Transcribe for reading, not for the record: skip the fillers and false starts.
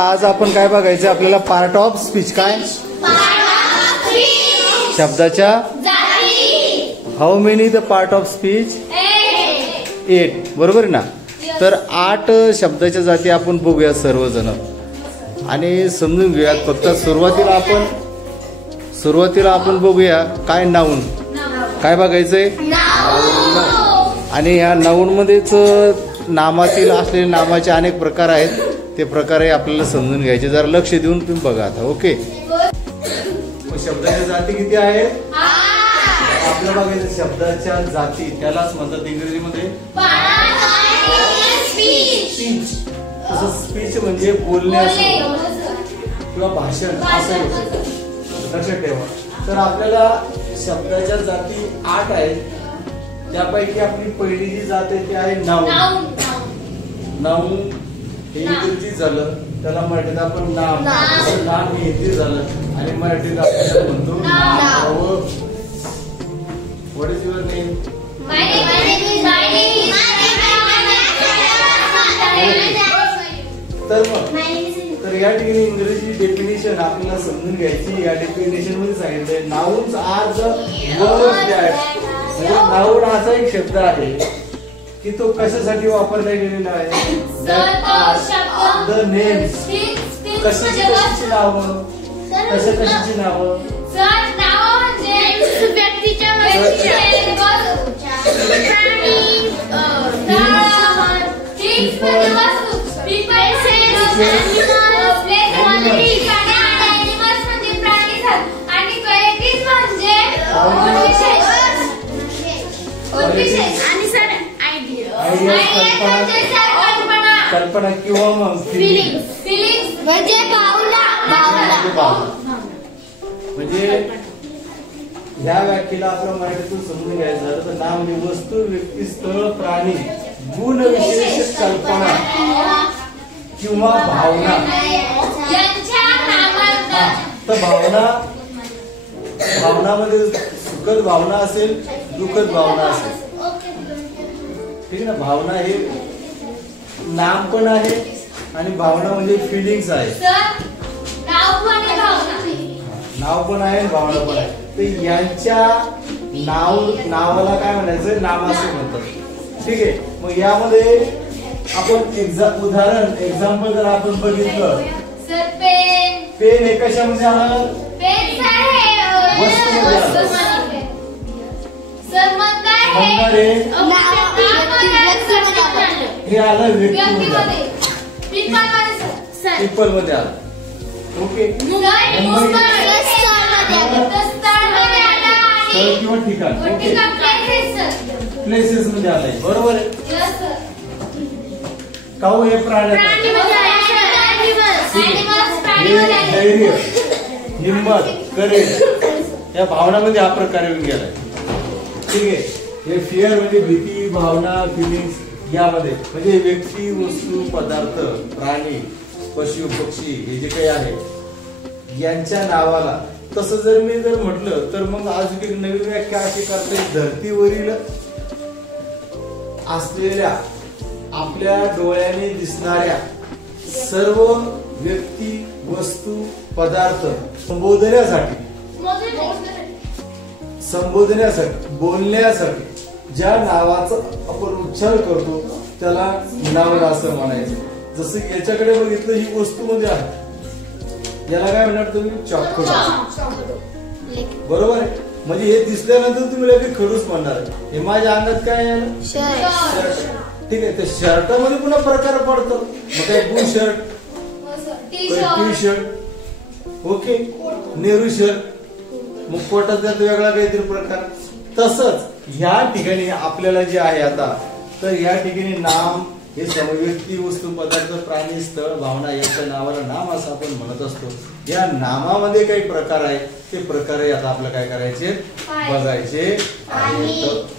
आज आपण काय बघायचं आपल्याला पार्ट ऑफ स्पीच काय शब्दाच्या how many the part of speech 8 बरोबर ना। तर 8 शब्दाच्या जाती आपण बघूया सर्वजण आणि समजून घेऊयात। फक्त सुरुवातीला आपण बघूया काय नाऊन काय बघायचंय आणि या नाऊन मध्येच नामातील असलेले नामाचे अनेक प्रकार आहेत ते प्रकार आपल्याला समजून घ्यायचे। जरा लक्ष देऊन तुम्ही बघा आता ओके। शब्दाच्या जाती किती आहेत आपल्याला बघायचं शब्दाच्या जाती त्यालाच म्हणतात इंग्रजीमध्ये स्पीच। तसं स्पीच म्हणजे बोलणे किंवा भाषण असं लक्षात ठेवा। तर आपल्याला शब्दाच्या जाती 8 आहेत त्यापैकी आपली पहिली जी जात आहे ती आहे नाऊन। नाऊन हे इंग्रजी झालं त्याला मराठीत आपण नाम नाम हे हिंदी झालं आणि मराठीत आपण म्हणतो नाव। What is your name? तर या ठिकाणी इंग्रजी डेफिनेशन आपल्याला समजून घ्यायची। या डेफिनेशन मध्ये सांगितलंय nouns are the words that म्हणजे नाउन असा एक शब्द आहे की तो कशासाठी वापरला गेलेला आहे द नेम्स कशाची नावं कशाची नावं व्यक्तीच्या कल्पना किंवा मग म्हणजे म्हणजे ह्या व्याख्येला आपल्या मराठीतून समजून घ्यायचं झालं तर नाम म्हणजे वस्तू व्यक्ती स्थळ प्राणी गुण विशेष कल्पना किंवा भावना। तर भावनामध्ये सुखद भावना असेल दुःखद भावना असेल ठीक आहे ना। भावना हे नाम पण आहे आणि भावना म्हणजे फिलिंग्स आहे। नाव पण आहे भावना पण आहे। तर यांच्या नावाला काय म्हणायचं नाम असं म्हणतात ठीक आहे। मग यामध्ये आपण एक्झाम्पल जर आपण बघितलं पेन हे कशामध्ये आलं वस्तूमध्ये हे आलं व्यक्तीमध्ये पीपल मध्ये आलं ओके। किंवा ठिकाण प्लेसेस मध्ये आलंय बरोबर आहे। काऊ हे प्राणी धैर्य हिंमत करेज या भावनामध्ये हा प्रकार येऊन गेलाय ठीक आहे। हे फिअर म्हणजे भीती भावना फिलिंग्स यामध्ये म्हणजे व्यक्ती वस्तू पदार्थ प्राणी पशु पक्षी हे जे काही आहे यांच्या नावाला तसं जर मी म्हटलं तर मग अजून एक नवीन व्याख्या अशी करता येईल धर्तीवरील असलेल्या आपल्या डोळ्याने दिसणाऱ्या सर्व व्यक्ती वस्तू पदार्थ संबोधण्यासाठी बोलण्यासाठी ज्या नावाचा आपण उच्चार करतो त्याला नाव असं म्हणायचं। जसं याच्याकडे बघितलं ही वस्तू मध्ये आहे याला काय म्हणणार तुम्ही चॉकलेट बरोबर आहे। म्हणजे हे दिसल्यानंतर तुम्ही लगेच खडूस म्हणणार हे माझ्या अंगात काय आहे शर्ट ठीक आहे। तर शर्टामध्ये पुन्हा प्रकार पडतो मग काय blue shirt T shirt okay Nehru shirt मग कोटात त्यात वेगळा काहीतरी प्रकार। तसंच ह्या ठिकाणी आपल्याला जे आहे आता तर या ठिकाणी नाम हे सर्व व्यक्ती वस्तू पदार्थ प्राणी स्थळ भावना याच्या नावाला नाम असं आपण म्हणत असतो। या नामामध्ये काही प्रकार आहे ते प्रकार आता आपल्याला काय करायचे बघायचे आहेत।